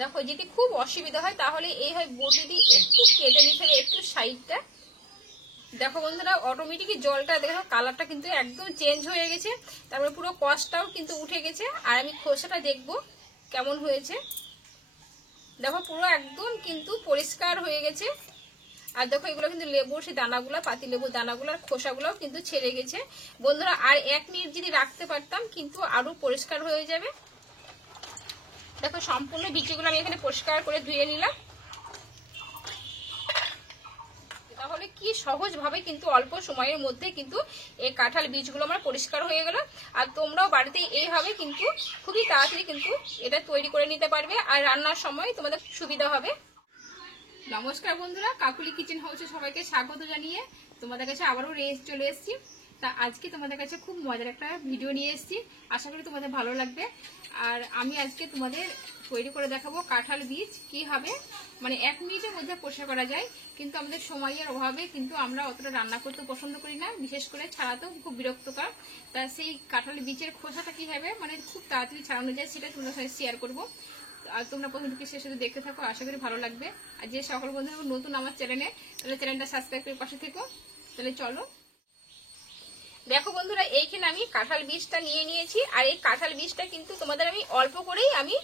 দেখো যদি খুব অসুবিধা হয় তাহলে এই হয় বটি দিয়ে একটু কেটে নিতে হবে একটু সাইডটা। দেখো বন্ধুরা অটোমেটিক জলটা দেখো কালারটা কিন্তু একদম চেঞ্জ হয়ে গেছে, তারপরে পুরো কষটাও কিন্তু উঠে গেছে। আর আমি খোসাটা দেখবো কেমন হয়েছে। দেখো পুরো একদম কিন্তু পরিষ্কার হয়ে গেছে। আর দেখো এগুলো কিন্তু লেবুর সেই দানাগুলো, পাতি লেবুর দানাগুলোর খোসাগুলোও কিন্তু ছেড়ে গেছে বন্ধুরা। আর 1 মিনিট যদি রাখতে পারতাম কিন্তু আরো পরিষ্কার হয়ে যাবে। দেখো সম্পূর্ণ বিচিগুলো আমি এখানে পরিষ্কার করে ধুয়ে নিলাম। তাহলে কি সহজ ভাবে কিন্তু অল্প সময়ের মধ্যে কিন্তু এই কাঁঠাল বীজগুলো আমার পরিষ্কার হয়ে গেল। আর তোমরাও বাড়িতে এইভাবে কিন্তু খুবই তাড়াতাড়ি কিন্তু এটা তৈরি করে নিতে পারবে, আর রান্নার সময় তোমাদের সুবিধা হবে। নমস্কার বন্ধুরা, কাকুলি কিচেন হাউসে সবাইকে স্বাগত জানিয়ে তোমাদের কাছে আবারও চলে এসেছি। তা আজকে তোমাদের কাছে খুব মজার একটা ভিডিও নিয়ে এসেছি, আশা করি তোমাদের ভালো লাগবে। আর আমি আজকে তোমাদের তৈরি করে দেখাবো কাঁঠাল বীজ কিভাবে মানে 1 মিনিটের মধ্যে পরিষ্কার করা যায়। কিন্তু আমাদের সময়ের অভাবে কিন্তু আমরা অতটা রান্না করতে পছন্দ করি না, বিশেষ করে ছাড়াতেও খুব বিরক্তকর। তা সেই কাঁঠাল বীজের খোসাটা কিভাবে মানে খুব তাড়াতাড়ি ছাড়ানো যায় সেটা তোমাদের সাথে শেয়ার করবো। আর তোমরা প্রথম থেকে শেষ অবধি দেখতে থাকো, আশা করি ভালো লাগবে। আর যে সকল বন্ধুরা নতুন আমার চ্যানেলে, তাহলে চ্যানেলটা সাবস্ক্রাইব করে পাশে থেকো। তাহলে চলো দেখো বন্ধুরা, এইখানে আমি কাঁঠাল বীজটা নিয়ে নিয়েছি। আর এই কাঁঠাল বীজটা কিন্তু তোমাদের আমি অল্প করেই আমি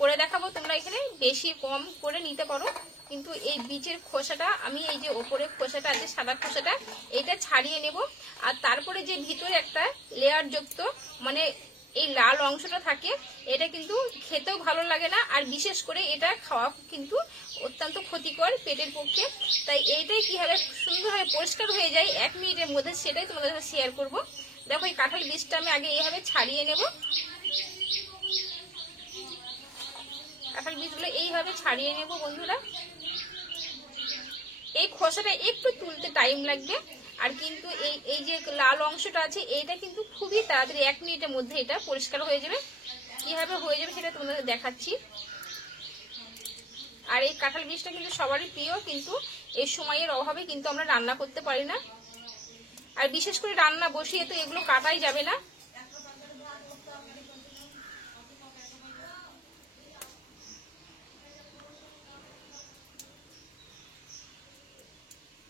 করে দেখাবো, তোমরা এখানে বেশি কম করে নিতে পারো। কিন্তু এই বীজের খোসাটা আমি এই যে ওপরের খোসাটা আছে সাদা খোসাটা এইটা ছাড়িয়ে নেব। আর তারপরে যে ভিতরে একটা লেয়ার যুক্ত মানে এই লাল অংশটা থাকে, এটা কিন্তু খেতেও ভালো লাগে না, আর বিশেষ করে এটা খাওয়া কিন্তু অত্যন্ত ক্ষতিকর পেটের পক্ষে। তাই এইটাই কিভাবে সুন্দরভাবে পরিষ্কার হয়ে যায় 1 মিনিটের মধ্যে সেটাই তোমাদের সাথে শেয়ার করব। দেখো এই কাঁঠাল বীজটা আমি আগে এইভাবে ছাড়িয়ে নেব। কাঁঠাল বীজগুলো এইভাবে ছাড়িয়ে নেব বন্ধুরা। এই খোসাটা একটু তুলতে টাইম লাগবে, আর কিন্তু এই যে লাল অংশটা আছে এইটা কিন্তু খুবই তাড়াতাড়ি 1 মিনিটের মধ্যে এটা পরিষ্কার হয়ে যাবে। কিভাবে হয়ে যাবে সেটা তোমাদের দেখাচ্ছি। আর এই কাঁঠাল বীজটা কিন্তু সবারই প্রিয়, কিন্তু এই সময়ের অভাবে কিন্তু আমরা রান্না করতে পারি না। আর বিশেষ করে রান্না বসিয়ে তো এগুলো কাটাই যাবে না।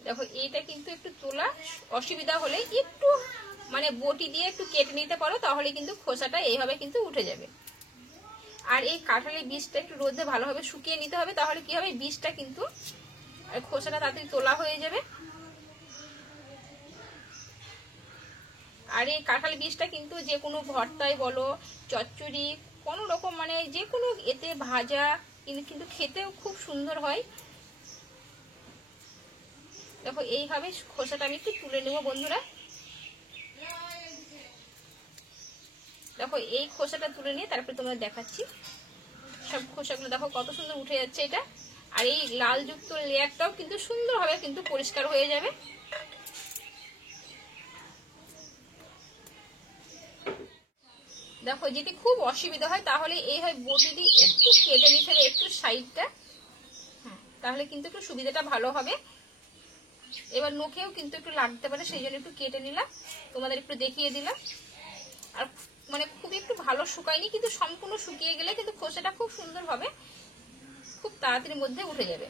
দেখো এইটা কিন্তু একটু তোলা অসুবিধা হলে একটু মানে বটি দিয়ে একটু কেটে নিতে পারো, তাহলে কিন্তু খোসাটা এইভাবে কিন্তু উঠে যাবে। আর এই কাঁঠালের বীজটা একটু রোদে ভালোভাবে শুকিয়ে নিতে হবে, তাহলে কি হবে বীজটা কিন্তু আর খোসাটা তাড়াতাড়ি তোলা হয়ে যাবে। আর এই কাঁঠাল বীজটা কিন্তু যে কোনো ভর্তায় বলো, চচ্চড়ি, কোনো রকম মানে যে কোনো এতে ভাজা কিন্তু খেতেও খুব সুন্দর হয়। দেখো এইভাবে খোসাটা আমি একটু তুলে নেব বন্ধুরা। দেখো এই খোসাটা তুলে নিয়ে তারপরে তোমরা দেখাচ্ছি। সব খোসাগুলো দেখো কত সুন্দর উঠে যাচ্ছে এটা। আর এই লাল যুক্ত লেয়ারটাও কিন্তু সুন্দরভাবে কিন্তু পরিষ্কার হয়ে যাবে। দেখো যদি খুব অসুবিধা হয় তাহলে এই হয় বটি দিয়ে একটু কেটে নিতে হবে একটু সাইডটা, হ্যাঁ তাহলে কিন্তু একটু সুবিধাটা ভালো হবে। এবার নখেও কিন্তু একটু লাগতে পারে, সেই জন্য একটু কেটে নিলাম, তোমাদের একটু দেখিয়ে দিলাম। আর মানে খুব একটু ভালো শুকায়নি, কিন্তু সম্পূর্ণ শুকিয়ে গেলে কিন্তু খোসাটা খুব সুন্দর হবে, খুব তাড়াতাড়ির মধ্যে উঠে যাবে।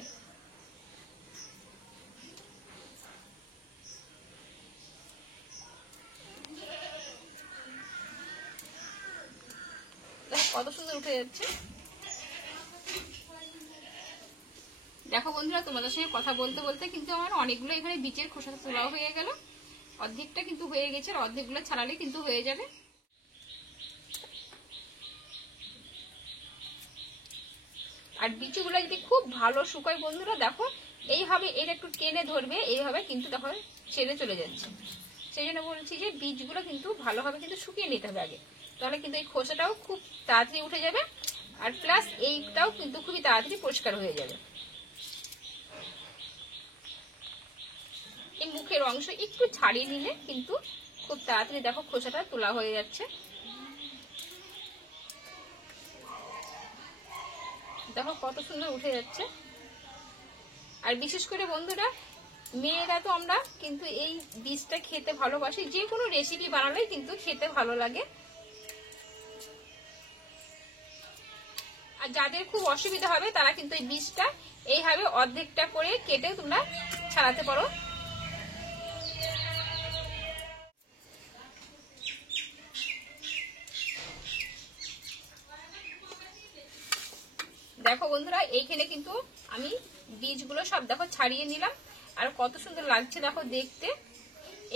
কত সুন্দর উঠে যাচ্ছে। দেখো বন্ধুরা, তোমাদের সঙ্গে কথা বলতে বলতে কিন্তু আমার অনেকগুলো এখানে বীজের খোসা তোলাও হয়ে গেল। অর্ধেকটা কিন্তু হয়ে গেছে, আর অর্ধেকগুলো ছাড়ালে কিন্তু হয়ে যাবে। আর বীজগুলো যদি খুব ভালো শুকায় বন্ধুরা, দেখো এইভাবে এর একটু টেনে ধরবে, এইভাবে কিন্তু দেখো ছেড়ে চলে যাচ্ছে। সেই জন্য বলছি যে বীজগুলো কিন্তু ভালোভাবে কিন্তু শুকিয়ে নিতে হবে আগে, তাহলে কিন্তু এই খোসাটাও খুব তাড়াতাড়ি উঠে যাবে। আর প্লাস এইটাও কিন্তু খুবই তাড়াতাড়ি পরিষ্কার হয়ে যাবে। এই মুখের অংশ একটু ছাড়িয়ে নিলে কিন্তু খুব তাড়াতাড়ি দেখো খোসাটা তোলা হয়ে যাচ্ছে। দেখো কত সুন্দর উঠে যাচ্ছে। আর বিশেষ করে বন্ধুরা মেয়েরা তো আমরা কিন্তু এই বীজটা খেতে ভালোবাসি, যে কোনো রেসিপি বানালেই কিন্তু খেতে ভালো লাগে। আর যাদের খুব অসুবিধা হবে তারা কিন্তু এই বীজটা এইভাবে অর্ধেকটা করে কেটে তোমরা ছাড়াতে পারো। দেখো বন্ধুরা, এইখানে কিন্তু আমি বীজগুলো সব দেখো ছাড়িয়ে নিলাম, আর কত সুন্দর লাগছে দেখো দেখতে।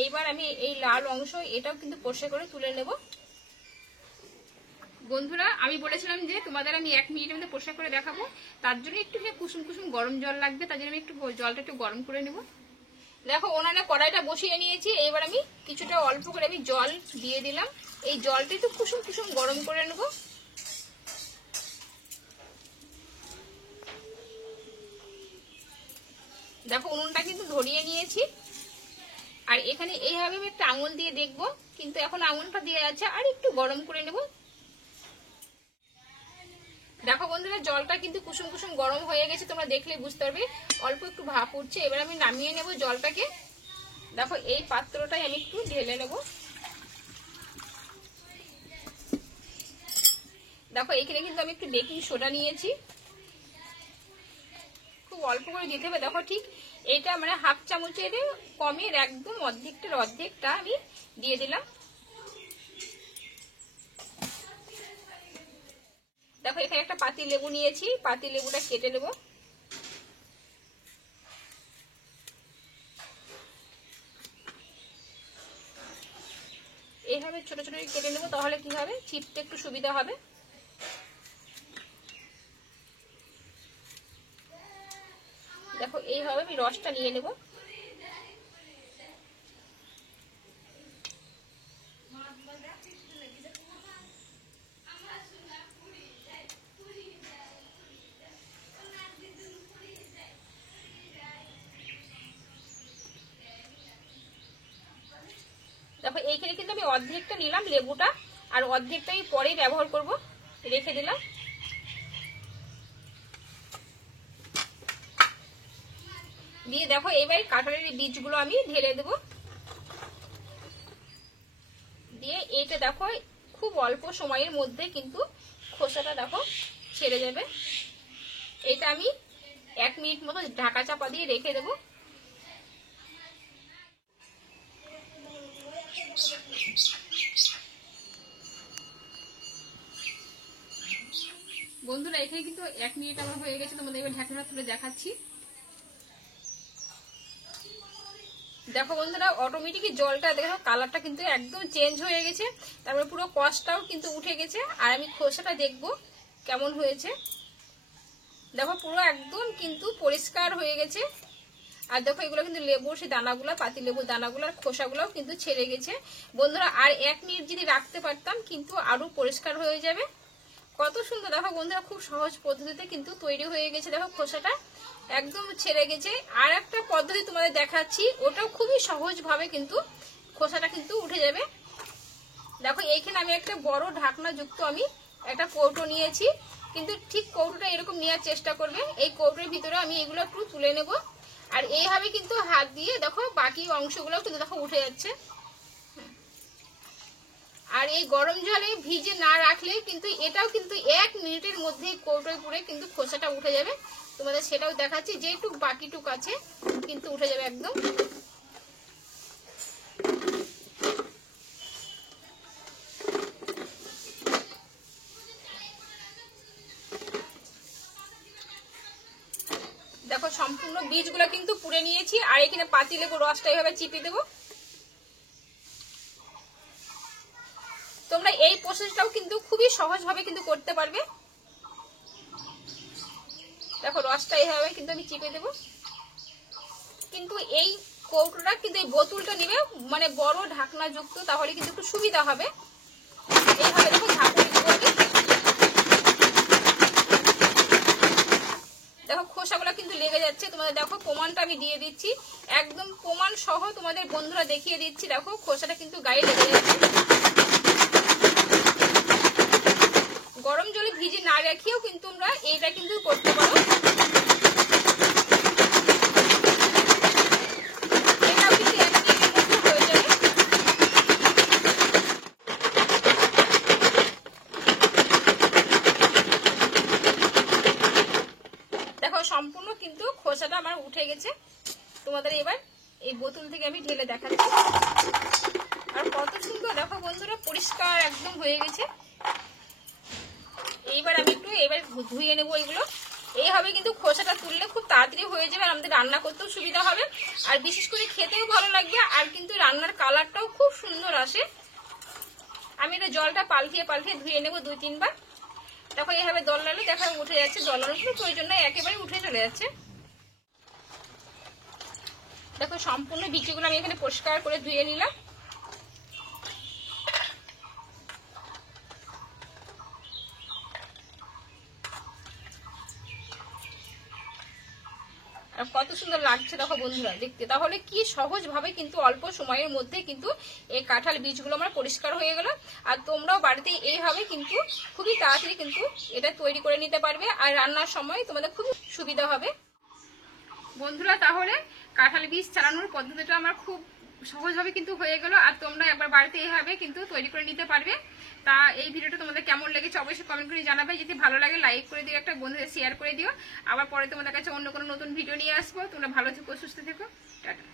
এইবার আমি এই লাল অংশ এটাও কিন্তু পরিষ্কার করে তুলে নেব। বন্ধুরা, আমি বলেছিলাম যে তোমাদের আমি 1 মিনিটের মধ্যে পরিষ্কার করে দেখাবো, তার জন্য একটু কুসুম কুসুম গরম জল লাগবে, তার জন্য আমি একটু জলটা একটু গরম করে নেব। দেখো উনানে কড়াইটা বসিয়ে নিয়েছি, এবার আমি কিছুটা অল্প করে আমি জল দিয়ে দিলাম। এই জলটা একটু কুসুম কুসুম গরম করে নেব। দেখো উনুনটা কিন্তু ধরিয়ে নিয়েছি, আর এখানে এইভাবে আমি একটা আঙুল দিয়ে দেখবো, কিন্তু এখন আঙুলটা দিয়ে আছে, আর একটু গরম করে নেব। দেখো বন্ধুরা, জলটা কিন্তু কুসুম কুসুম গরম হয়ে গেছে, তোমরা দেখলে বুঝতে পারবে অল্প একটু ভাপ উঠছে। এবার আমি নামিয়ে নেব জলটাকে। দেখো এই পাত্রটাই আমি একটু ঢেলে নেব। দেখো এখানে কিন্তু আমি একটু বেকিং সোডা নিয়েছি, খুব অল্প করে দিতে হবে। দেখো ঠিক এইটা মানে হাফ চামচের কমের একদম অর্ধেকটা আমি দিয়ে দিলাম। দেখো এখানে একটা পাতি লেবু নিয়েছি, পাতি লেবুটা কেটে নেব। এইভাবে ছোট ছোট কেটে নেব, তাহলে কি হবে চিপতে একটু সুবিধা হবে। দেখো এইভাবে আমি রসটা নিয়ে নেব। দেখো এইখানে কিন্তু আমি অর্ধেকটা নিলাম লেবুটা, আর অর্ধেকটা আমি পরে ব্যবহার করব, রেখে দিলাম। দিয়ে দেখো এবার কাঁঠালের বীজগুলো আমি ঢেলে দেব। দিয়ে এইটা দেখো খুব অল্প সময়ের মধ্যে কিন্তু খোসাটা দেখো ছেড়ে যাবে। এটা আমি 1 মিনিট মতো ঢাকা চাপা দিয়ে রেখে দেব। বন্ধুরা, এখানে কিন্তু 1 মিনিট আমার হয়ে গেছে, তোমাদের এবার ঢাকনা তুলে দেখাচ্ছি। দেখো বন্ধুরা, অটোমেটিকই জলটা দেখো কালারটা কিন্তু একদম চেঞ্জ হয়ে গেছে, তারপরে পুরো কষটাও কিন্তু উঠে গেছে। আর আমি খোসাটা দেখবো কেমন হয়েছে। দেখো পুরো একদম কিন্তু পরিষ্কার হয়ে গেছে। আর দেখো এগুলো কিন্তু লেবুর সেই দানাগুলো, পাতি লেবুর দানাগুলোর খোসাগুলোও কিন্তু ছেড়ে গেছে। বন্ধুরা, আর 1 মিনিট যদি রাখতে পারতাম কিন্তু আরো পরিষ্কার হয়ে যাবে। কত সুন্দর দেখো বন্ধুরা, খুব সহজ পদ্ধতিতে কিন্তু তৈরি হয়ে গেছে। দেখো খোসাটা একদম ছেড়ে গেছে। আর একটা পদ্ধতি তোমাদের দেখাচ্ছি, ওটাও খুবই সহজ ভাবে কিন্তু খোসাটা কিন্তু উঠে যাবে। দেখো এইখানে আমি একটা বড় ঢাকনা যুক্ত আমি একটা কৌটো নিয়েছি, কিন্তু ঠিক কৌটোটা এরকম নেওয়ার চেষ্টা করবে। এই কৌটোর ভিতরে আমি এগুলো একটু তুলে নেব, আর এইভাবে কিন্তু হাত দিয়ে দেখো বাকি অংশগুলো কিন্তু দেখো উঠে যাচ্ছে। আর এই গরম জলে ভিজে না রাখলে কিন্তু এটাও কিন্তু 1 মিনিটের মধ্যে কৌটোয় পুরে কিন্তু খোসাটা উঠে যাবে। তোমাদের সেটাও দেখাচ্ছি, যেটুক বাকিটুক আছে কিন্তু উঠে যাবে একদম। দেখো সম্পূর্ণ বীজগুলো কিন্তু পুড়ে নিয়েছি, আর এখানে পাতিলেবুর রসটা এইভাবে চিপে দেবো। তোমরা এই প্রসেসটাও কিন্তু খুবই সহজভাবে কিন্তু করতে পারবে। দেখো রসটা এইভাবে কিন্তু আমি চিপে দেবো। কিন্তু এই কৌটোটা কিন্তু এই বোতলটা নিবে মানে বড় ঢাকনা যুক্ত, তাহলে কিন্তু একটু সুবিধা হবে। এইভাবে দেখো ঝাঁকুনি করবে। দেখো খোসাগুলো কিন্তু লেগে যাচ্ছে। তোমাদের দেখো প্রমাণটা আমি দিয়ে দিচ্ছি, একদম প্রমাণ সহ তোমাদের বন্ধুরা দেখিয়ে দিচ্ছি। দেখো খোসাটা কিন্তু গায়ে লেগে যাচ্ছে। গরম জলে ভিজে না রেখেও কিন্তু তোমরা এইটা কিন্তু করতে পারো। এটাও কিন্তু 1 মিনিটের মধ্যে হয়ে যাবে। খোসাটা আমার উঠে গেছে। তোমাদের এবার এই বোতল থেকে আমি ঢেলে দেখাচ্ছি। আর কত সুন্দর দেখো বন্ধুরা, পরিষ্কার একদম হয়ে গেছে। এইবার আমি একটু ধুয়ে নেবো এগুলো। এইভাবে কিন্তু খোসাটা তুললে খুব তাড়াতাড়ি হয়ে যাবে, আর আমাদের রান্না করতেও সুবিধা হবে, আর বিশেষ করে খেতেও ভালো লাগবে, আর কিন্তু রান্নার কালারটাও খুব সুন্দর আসে। আমি এটা জলটা পাল্টিয়ে ধুয়ে নেবো 2-3 বার। দেখো এইভাবে দলালে দেখা উঠে যাচ্ছে, দলানোর কোনো প্রয়োজন নাই, একেবারে উঠে চলে যাচ্ছে। দেখো সম্পূর্ণ বিচিগুলো আমি এখানে পরিষ্কার করে ধুয়ে নিলাম। আর কত সুন্দর লাগছে দেখো বন্ধুরা দেখতে। তাহলে কি সহজ ভাবে কিন্তু অল্প সময়ের মধ্যে কিন্তু এই কাঁঠাল বীজগুলো আমার পরিষ্কার হয়ে গেল। আর তোমরাও বাড়িতে এইভাবে কিন্তু খুবই তাড়াতাড়ি কিন্তু এটা তৈরি করে নিতে পারবে, আর রান্নার সময় তোমাদের খুব সুবিধা হবে বন্ধুরা। তাহলে কাঁঠাল বীজ ছাড়ানোর পদ্ধতিটা আমার খুব সহজভাবে কিন্তু হয়ে গেল, আর তোমরা একবার বাড়িতে এইভাবে কিন্তু তৈরি করে নিতে পারবে। তা এই ভিডিওটা তোমাদের কেমন লেগেছে অবশ্যই কমেন্ট করে জানাবে। যদি ভালো লাগে লাইক করে দিও, একটা বন্ধুদের শেয়ার করে দিও। আবার পরে তোমাদের কাছে অন্য কোনো নতুন ভিডিও নিয়ে আসবো। তোমরা ভালো থেকো, সুস্থ থেকো, টাটা।